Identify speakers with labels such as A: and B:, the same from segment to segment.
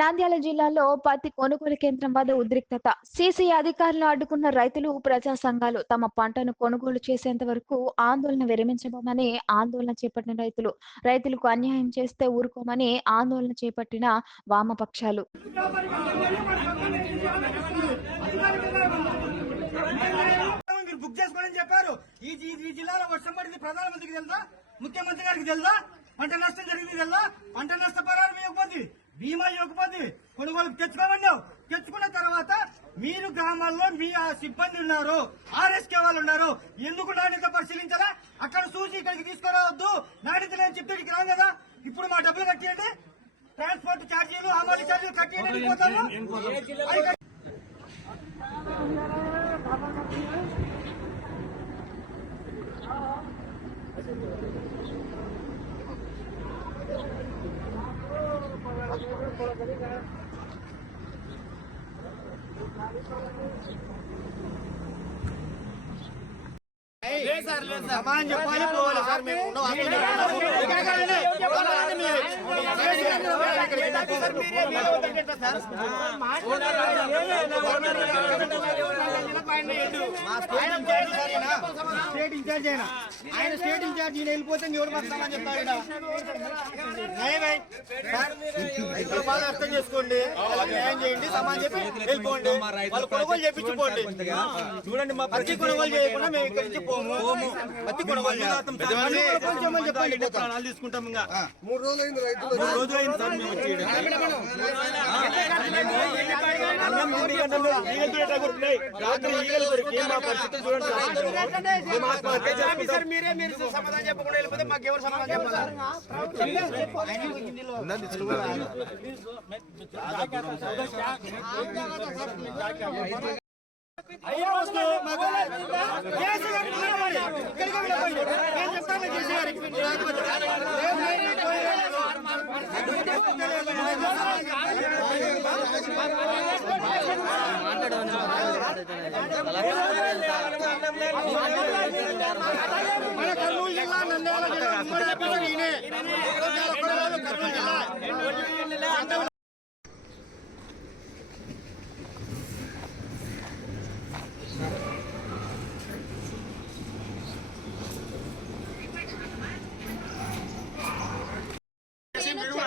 A: నంద్యాల జిల్లాలో పత్తి కొనుగోలు కేంద్రం వద్ద ఉద్రిక్తత. సీసీ అధికారులు అడ్డుకున్న రైతులు ప్రజా సంఘాలు తమ పంటను కొనుగోలు చేసేంత వరకు ఆందోళన విరమించబోమని ఆందోళన చేపట్టిన రైతులు. రైతులకు అన్యాయం చేస్తే ఊరుకోమని ఆందోళన చేపట్టిన వామపక్షాలు.
B: బుక్ చేసుకోవాలని చెప్పారు. ఈ జిల్లాలో వర్షం పడింది ప్రధానమంత్రికి తెలుసా? ముఖ్యమంత్రి గారికి తెలుసా? పంట నష్టం జరిగింది తెలుసా? పంట నష్టపరాలు పరిహారం ఇవ్వకపోతే బీమా ఇవ్వకపోతే కొనుగోలు తెచ్చుకోమన్నావు. తెచ్చుకున్న తర్వాత మీరు గ్రామాల్లో మీ ఆ సిబ్బంది ఉన్నారు ఆర్ఎస్కే వాళ్ళు ఉన్నారు. ఎందుకు నాణ్యత పరిశీలించాలా అక్కడ చూసి ఇక్కడికి తీసుకురావద్దు. నాణ్యత లేని చెప్తే ఇక్కడికి రాం కదా ఇప్పుడు మా డబ్బులు కట్టేయండి. ట్రాన్స్పోర్ట్ ఛార్జీలు అమలు ఛార్జీలు కట్టేయండి వెళ్ళిపోతాము. సమానం చెప్పాలి పోవాలి సార్ మేము ఉన్న స్టేట్ ఇన్ఛార్జి ఆయన స్టేట్ ఈయన వెళ్ళిపోతే ఎవరు పడతామని. నయమే. రైతుల బాధ అర్థం చేసుకోండి. వాళ్ళకి న్యాయం చేయండి. సమానం చెప్పి వెళ్ళిపోండి. వాళ్ళు కొనుగోలు చేపించుకోండి చూడండి మా పత్తి కొనుగోలు చేయకుండా మేము ఇక్కడి నుంచి పోము. పత్తి కొనుగోలు చేస్తాం. చెప్పండి. ప్రాణాలు తీసుకుంటాం ఇంకా.
C: మూడు రోజులు అయింది రైతులు.
B: మూడు రోజులు అయింది సార్ మేము వచ్చి. అన్నం గంటలు. రాత్రి
D: మీరే మీరు సమాధానం చెప్పకుండా వెళ్ళిపోతే మాకు ఎవరు సమాధానం చెప్పాలి?
B: అయ్యా వస్తూ కేసు కట్టుకున్నామని. ఇక్కడికి వెళ్ళిపోండి. నేను చెప్తాను కేసు గారికి. మన కర్నూలు జిల్లా నంద్యాల జిల్లా ఉమ్మడి చెప్పారు ఈయనే. కర్నూలు జిల్లా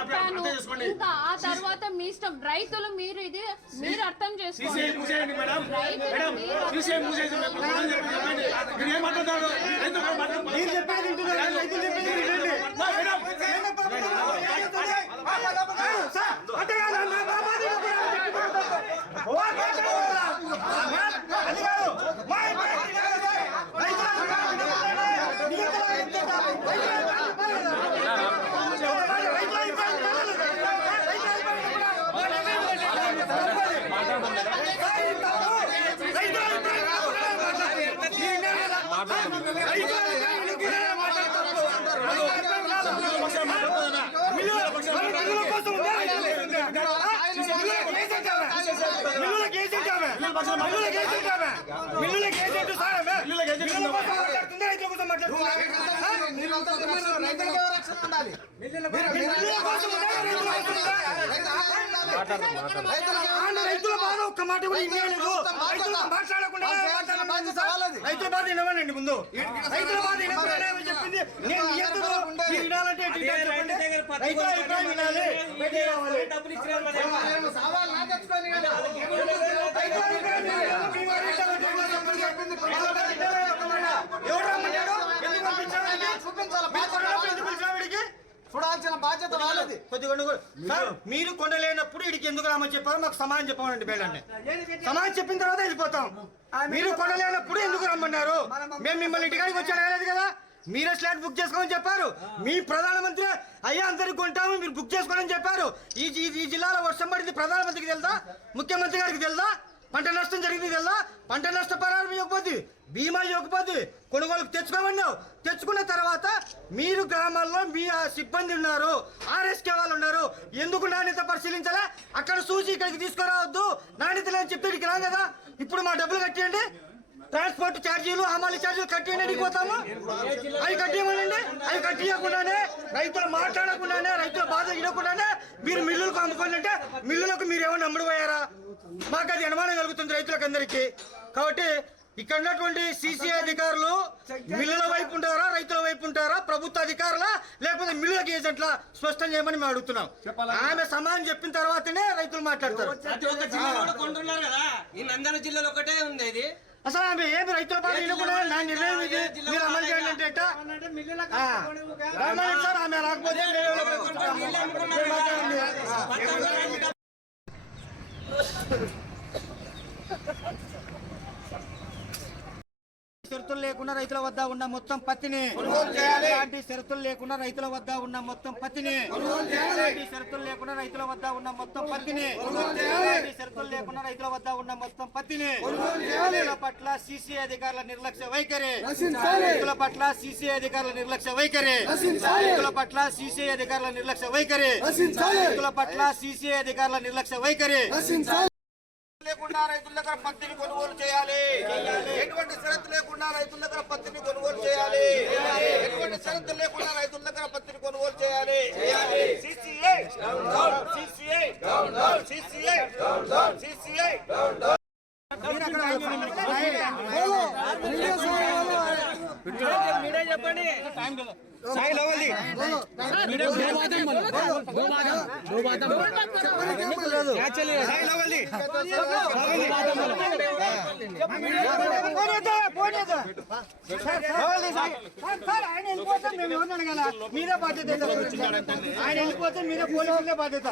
E: చెప్పాను ఇంకా ఆ తర్వాత మీ ఇష్టం రైతులు మీరు ఇది మీరు అర్థం చేసుకోండి
B: చెప్పేది వింటున్నారు. రైతులు చెప్పేది వినండి. సార్, అంటే కాదు, మా బాబాది ఓ, అది కాదు. మా ఇంటి అది కాదు సార్. రైతుల సంఘాలు వినకపోతే నియంత్రణ ఎత్తుతా. రైతుల ఇబ్బంది పడదు. రైతుల ఇబ్బంది పడదు. రైతుల ఇబ్బంది పడదు. సార్, ఇది తప్పు. రైతుల ఇబ్బంది పడదు. మీరు విన్నారు కదా? రైతుల ఇబ్బంది పడదు. మాట్లాడతారు. రైతుల ఇబ్బంది కాదు. మిల్లుల మిల్లుల కోసం ఉందా? మిల్లుల కేసు పెట్టామే. మిల్లుల కేసు పెట్టామే. మిల్లుల కేసు పెట్టామే. మిల్లుల కేసు పెట్టు సార్ ఆమె. మిల్లుల కోసం మాట్లాడుతుందా? రైతుల కోసం మాట్లాడుతుందా? కోసం ఉందా? రైతుల బాధ ఒక్క మాట కూడా రైతులు మాట్లాడకుండా. రైతుల బాధ వినమనండి ముందు. రైతుల బాధ చెప్పింది నేను వినాలంటే? రైతుల అభిప్రాయం వినాలి. బయటికి రావాలి. రైతుల అభిప్రాయం వినాలి. మీ వారి ఇష్టం అంటే ఎవరు చెప్పండి? వాళ్ళ బాధ వినాలి ఒక్క మాట. ఎవరు రమ్మన్నాడు? ఎందుకు పంపించాడు వీడికి? మీరు కొన్నప్పుడు ఎందుకు పిలిచావు వీడికి?
D: చూడాల్సిన వాళ్ళది
B: కొద్దిగా. సార్ మీరు కొండలేనప్పుడు ఇడికి ఎందుకు రామని చెప్పారో మాకు సమాధానం చెప్పమండి బేడండి సమాధానం చెప్పిన తర్వాత వెళ్ళిపోతాం. మీరు కొండలేనప్పుడు ఎందుకు రమ్మన్నారు? మేము మిమ్మల్ని ఇంటికాడికి వచ్చి అడగలేదు కదా? మీరే స్లాట్ బుక్ చేసుకోమని చెప్పారు. మీ ప్రధానమంత్రి అయ్యా అందరికి కొంటాము మీరు బుక్ చేసుకోవాలని చెప్పారు. ఈ ఈ- జిల్లాలో వర్షం పడింది ప్రధానమంత్రికి తెలుదా? ముఖ్యమంత్రి గారికి తెలుదా? పంట నష్టం జరిగింది తెలుదా? పంట నష్ట పరిహారం ఇవ్వకపోతే బీమా ఇవ్వకపోతే కొనుగోలు తెచ్చుకోమన్నావు. తెచ్చుకున్న తర్వాత మీరు గ్రామాల్లో మీ సిబ్బంది ఉన్నారు. ఉన్నారు ఎందుకు నాణ్యత పరిశీలించాలా? అక్కడ చూసి ఇక్కడికి తీసుకురావద్దు. నాణ్యత లేని చెప్తే ఇక్కడికి రాం కదా. ఇప్పుడు మా డబ్బులు కట్టేయండి. ట్రాన్స్పోర్ట్ ఛార్జీలు హమాలి ఛార్జీలు కట్టేయండి పోతాము. అవి కట్టేయమనండి. అవి కట్టియకుండానే రైతులు మాట్లాడకుండానే రైతుల బాధ ఇవ్వకుండానే మీరు మిల్లులకు అమ్ముకోండి మిల్లులకు మీరు ఏమైనా అమ్ముడుపోయారా మాకు అది అనుమానం కలుగుతుంది రైతులకు అందరికీ. కాబట్టి ఇక్కడ ఉన్నటువంటి సీసీ అధికారులు మిల్లుల వైపు ఉంటారా రైతుల వైపు ఉంటారా ప్రభుత్వ అధికారులా లేకపోతే మిల్లులకు ఏజెంట్లా స్పష్టం చేయమని మేము అడుగుతున్నాం. ఆమె సమానం చెప్పిన తర్వాతనే రైతులు మాట్లాడతారు.
C: ప్రతి ఒక్క జిల్లాలో ఒకటే ఉంది ఇది.
B: అసలు ఆమె ఏమి రైతుల బాధ వినకుండా నా నిర్ణయం ఇది? మీరు అమలు చేయండి అంటే సార్ ఆమె రాకపోతే. షరతులు లేకుండా రైతుల వద్ద ఉన్న మొత్తం పత్తిని. ఎలాంటి షరతులు లేకుండా రైతుల వద్ద ఉన్న మొత్తం పత్తిని. ఎలాంటి షరతులు లేకుండా రైతుల వద్ద ఉన్న మొత్తం పత్తిని. ఎలాంటి షరతులు లేకుండా రైతుల వద్ద ఉన్న మొత్తం పత్తిని. రైతుల పట్ల సీసీ అధికారుల నిర్లక్ష్య వైఖరి. రైతుల పట్ల సీసీ అధికారుల నిర్లక్ష్య వైఖరి. రైతుల పట్ల సీసీ అధికారుల నిర్లక్ష్య వైఖరి. రైతుల పట్ల సీసీ అధికారుల నిర్లక్ష్య వైఖరి. లేకుండా రైతుల దగ్గర పత్తిని కొనుగోలు చేయాలి. ఎటువంటి షరతు లేకుండా రైతుల దగ్గర పత్తిని కొనుగోలు చేయాలి. ఎటువంటి షరతు లేకుండా రైతుల దగ్గర పత్తిని కొనుగోలు చేయాలి. సిసిఐ సిసిఐ సిసిఐ సిసిఐ చెప్పండి. సాయి లవల్ది. సాయి లవల్ది. మీరే బాధ్యత ఆయన వెళ్ళిపోతే మీరే పోలీసులే బాధ్యత.